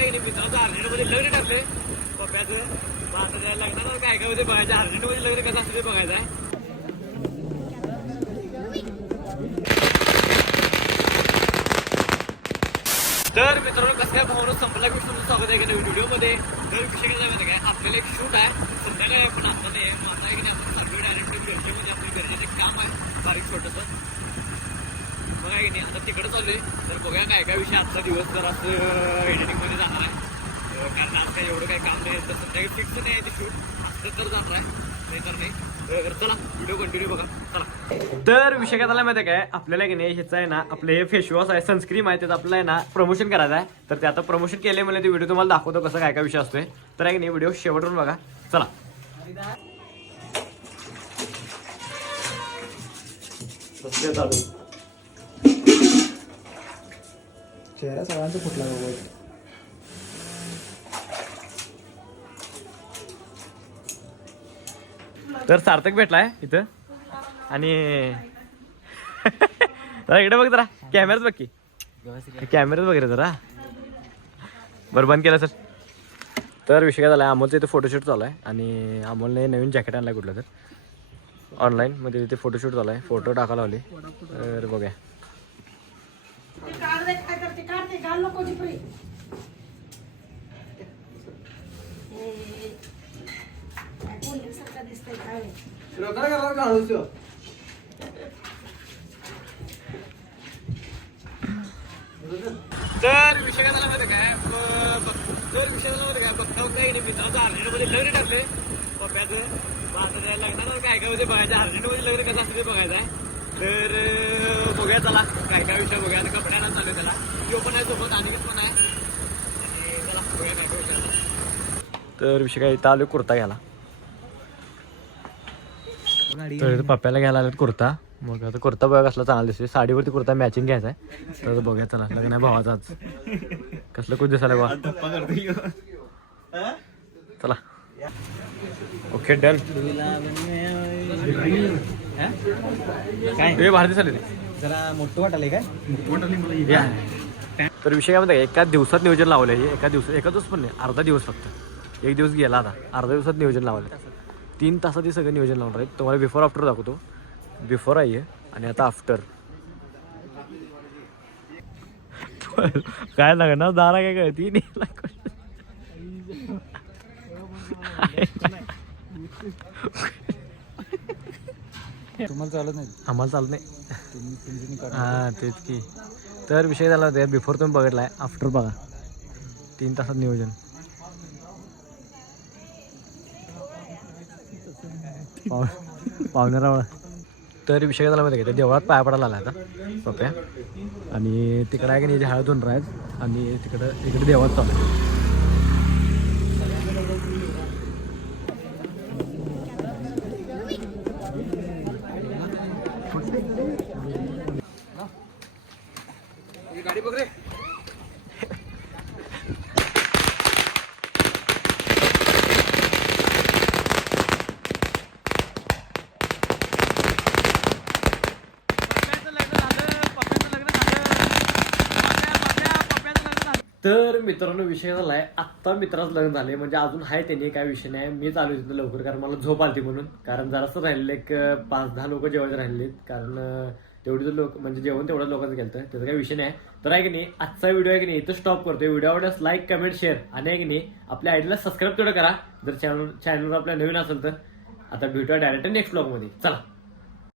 नाही मित्राचं अर्जंटमध्ये लग्न ठरलंय. पप्प्याचं मग आता त्या लग्नाला काय काय होते बघायचं अर्जंटमध्ये लग्न कसं असतं ते बघायचं आहे. तर मित्रांनो कसं काय भावना संपला की तुमचं स्वागत आहे की नवीन व्हिडिओमध्ये. तर विषय काय माहिती काय आपल्याला एक शूट आहे. संध्याकाळी आपण आता नाही मग आता की नाही आपण सगळं डायरेक्ट गरजेमध्ये आपलं गरजेचं एक काम आहे. बारीक छोटंसं. आहे की नाही आता तिकडे चालू आहे. तर बघूया काय काय विषय आजचा दिवस जर असं एडिटिंगमध्ये जाणार आहे. कारण आज काय एवढं काही काम नाही तर संध्याकाळी फिक्स नाही आहे ते शूट असतं तर जाणार आहे. नाही तर नाही. तर चला व्हिडिओ कंटिन्यू बघा. चला. तर विषय काय झाला माहिती आहे काय? आपल्याला की नाही ह्याचं आहे ना आपले हे फेस वॉश आहे सनस्क्रीम आहे त्याचं आपल्याला आहे ना प्रमोशन करायचं आहे. तर ते आता प्रमोशन केले म्हणजे ते व्हिडिओ तुम्हाला दाखवतो कसं काय काय विषय असतोय. तर आहे की नाही व्हिडिओ शेवटून बघा. चला. चेहरा सगळ्यांचा फुटला बघत तर सार्थक भेटलाय इथं. आणि जरा इकडे बघ जरा. कॅमेराच बघ की. कॅमेराच बघ रे जरा. बरं बंद केलं सर. तर विषय काय झाला अमोलचं इथे फोटोशूट चालू आहे आणि अमोलने नवीन जॅकेट आणलं कुठलं तर. ऑनलाईन मध्ये तिथे फोटोशूट चालू आहे फोटो टाका लावले. तर काय करते? दे घाल नको जिपरी सारखा दिसतंय काय. तर विषय काय झाला माहिती काय ब- बघ- तर विषय झाला माहिती काय बघता काही नाही मित्राचं अर्जंटमध्ये लग्न टाकले पप्प्याचं मग आता त्या लग्नाला काय काय होते बघायचं अर्जंटमध्ये लग्न कसं असतं ते बघायचं आहे. तर अं, बघूया चला काय काय विषय बघूया. आता तो पण आहे सोबत पण आहे. तर विषय काय इथं आलो कुर्ता घ्यायला. तर पप्प्याला घ्यायला आलेत कुर्ता. मग आता कुर्ता बघा कसला चांगला दिसतोय. साडीवरती कुर्ता मॅचिंग घ्यायचा आहे तर बघूया चला लग्न आहे भावाचा आज. कसलं कुठ दिसायला बा चला. ओके डन काय? हे भारी दिसायला ते. जरा मोठं वाटायलंय काय? या. तर विषय काय म्हणते एका दिवसात नियोजन लावलं हे. एका दिवस एका दिवस पण नाही अर्धा दिवस फक्त. एक दिवस गेला आता. अर्धा दिवसात नियोजन लावलं तीन तासात हे सगळं नियोजन लावणार आहे तुम्हाला बिफोर आफ्टर दाखवतो. बिफोर आहे आणि आता आफ्टर काय लागणार दारा काय कळती तुम्हाला चालत नाही? आम्हाला चालत नाही. हां तेच की. तर विषय झाला होता बिफोर तुम्ही आहे आफ्टर बघा. तीन तासात नियोजन. पाव- तर विषय झाला माहिती का? देवळात पाया पडायला आला आता सोप्या. आणि तिकडं आहे की नाही हळद धुऊन आहेत आणि तिकडं इकडे देवात चालू आहे. तर मित्रांनो विषय झाला आहे आत्ता मित्राचं लग्न झाले म्हणजे अजून आहे त्यांनी काय विषय नाही. मी चालू तिथं लवकर कारण मला झोप आलती म्हणून. कारण जरासं राहिलेलं एक पाच दहा लोक जेवायचे राहिलेत कारण तेवढी तर लोक म्हणजे जेवण तेवढ्या लोकांचं गेलं त्याचा काही विषय नाही. तर आहे की नाही आजचा व्हिडिओ आहे की नाही इथं स्टॉप करतोय. व्हिडिओ आवडल्यास लाईक कमेंट शेअर आणि आहे की नाही आपल्या आयडीला सबस्क्राईब तेवढं करा. जर चॅनल चॅनलवर आपल्या नवीन असेल तर. आता भेटूया डायरेक्ट नेक्स्ट ब्लॉगमध्ये चला.